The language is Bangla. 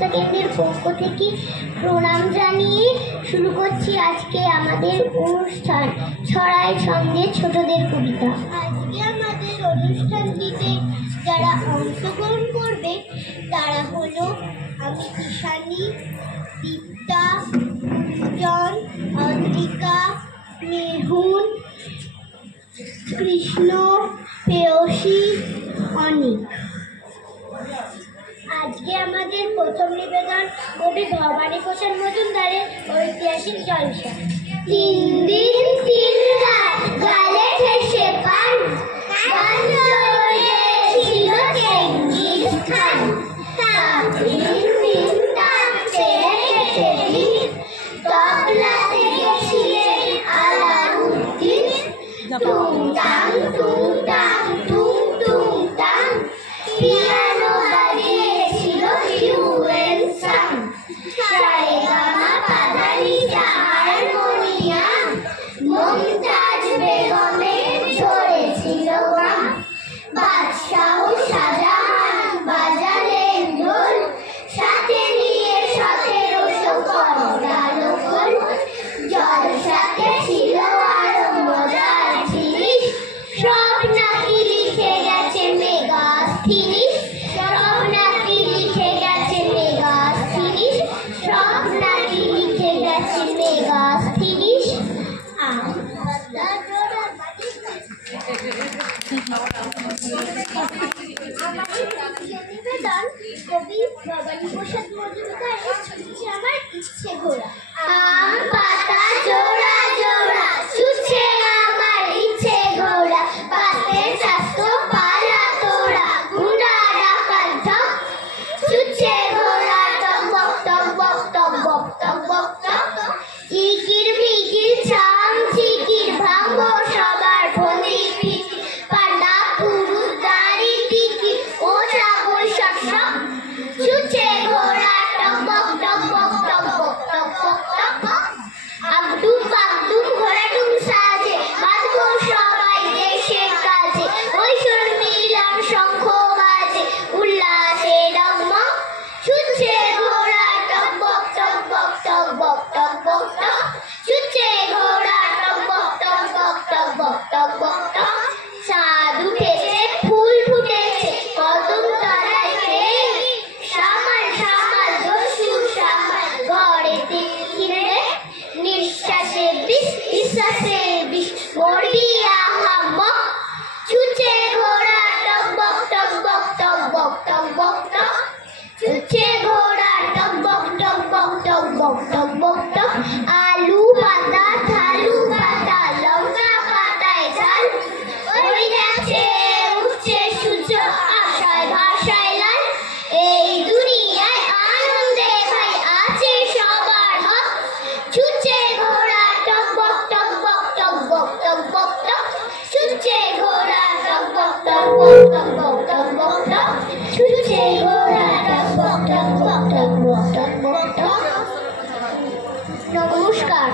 শিক্ষা কেন্দ্রের পক্ষ থেকে প্রণাম জানিয়ে শুরু করছি আজকে আমাদের অনুষ্ঠান ছড়ায় ছন্দে ছোটদের কবিতা। আজকে আমাদের অনুষ্ঠানটিতে যারা অংশগ্রহণ করবে তারা হলো আমি ঈশানী, দীপ্তা, জন, অদ্রিকা, মেহুন, কৃষ্ণ, পেয়সী, অনিক। আজকে আমাদের প্রথম নিবেদন কবি ভবানী প্রসাদ মজুমদারের ঐতিহাসিক জলসা। 3 দিন 3 রাত গালে ঠেসে পান, ছিল চেঙ্গিজ খান। তবলাতে গেছিলেন আলাউদ্দিন, টুংটাং টুংটাং টুং টুংটাং। পিয়ানো বাজিয়েছিল হিউয়েন সাং, সারেগামা পাধানিসা হারমোনিয়াম। মুমতাজ বেগমের ঝরেছিল গান, বাদশাহ শাহজাহান বাজালেন ঢোল। সাথে নিয়ে 1700 করোনালো গোল। জলসাতে ছিল আরো মজার জিনিস, সব নাকি লিখে গেছে মেগাস্থিনিস। সব নাকি লিখে গেছে মেগাস্থিনিস। সব নাকি লিখে গেছে মেগাস্থিনিস। নিবেদন কবি ভবানী প্রসাদ মজুমদারের ছুটছে আমার ইচ্ছে ঘোড়া। আম পাতা জোড়া জোড়া ছুটছে আমার ইচ্ছে ঘোড়া। পাতে স্বাস্থ্য পালা তোরা গুন্ডা ডাকাত ঢপ। ছুটছে ঘোড়া টকবক টকবক টকবক টকবক টক। ইকির মিকির ছাম ছিকির ভাঙবো সবার ভঙ্গি ফিকির। পান্ডা পুরুষ দাড়ি টিকির ওঝা বৈশাখ সব। ছুটছে ঘোড়া টকবক টকবক টকবক টকবক টকবক। আগডুম বাগডুম ঘোড়াডুম সাজে বাঁধবো সবাই দেশের কাজে। ওই সুর মিলন শঙ্খ বাজে উল্লাসে ডগমগ। ছুটছে ঘোড়া টকবক টকবক টকবক টকবক টক। ছুটছে ঘোড়া টকবক টকবক টকবক টকবক টক। চাঁদ উঠেছে ফুল ফুটেছে কদম তলায় খেয়ে। সামাল সামাল দস্যু সামাল ঘরেতে কিনে। নিঃশ্বাসে বিষ নিঃশ্বাসে বিষ মরবি আহাম্মক। ছুটছে ঘোড়া টকবক টকবক টকবক টকবক টক। ছুটছে ঘোড়া টকবক টকবক টকবক টকবক টক। আলু পাতা থালু পাতা লঙ্কা পাতায় ঝাল। ওই যাচ্ছে উঠছে সূর্য আশায় ভাষায় লাল। এই দুনিয়ায় আনন্দে ভাই আছে সবার হক। ছুটছে ঘোড়া টকবক টকবক টকবক টকবক টক। ছুটছে ঘোড়া টকবক টকবক টকবক টকবক টক। ছুটছে ঘোড়া টকবক টকবক টকবক টকবক টক। নমস্কার।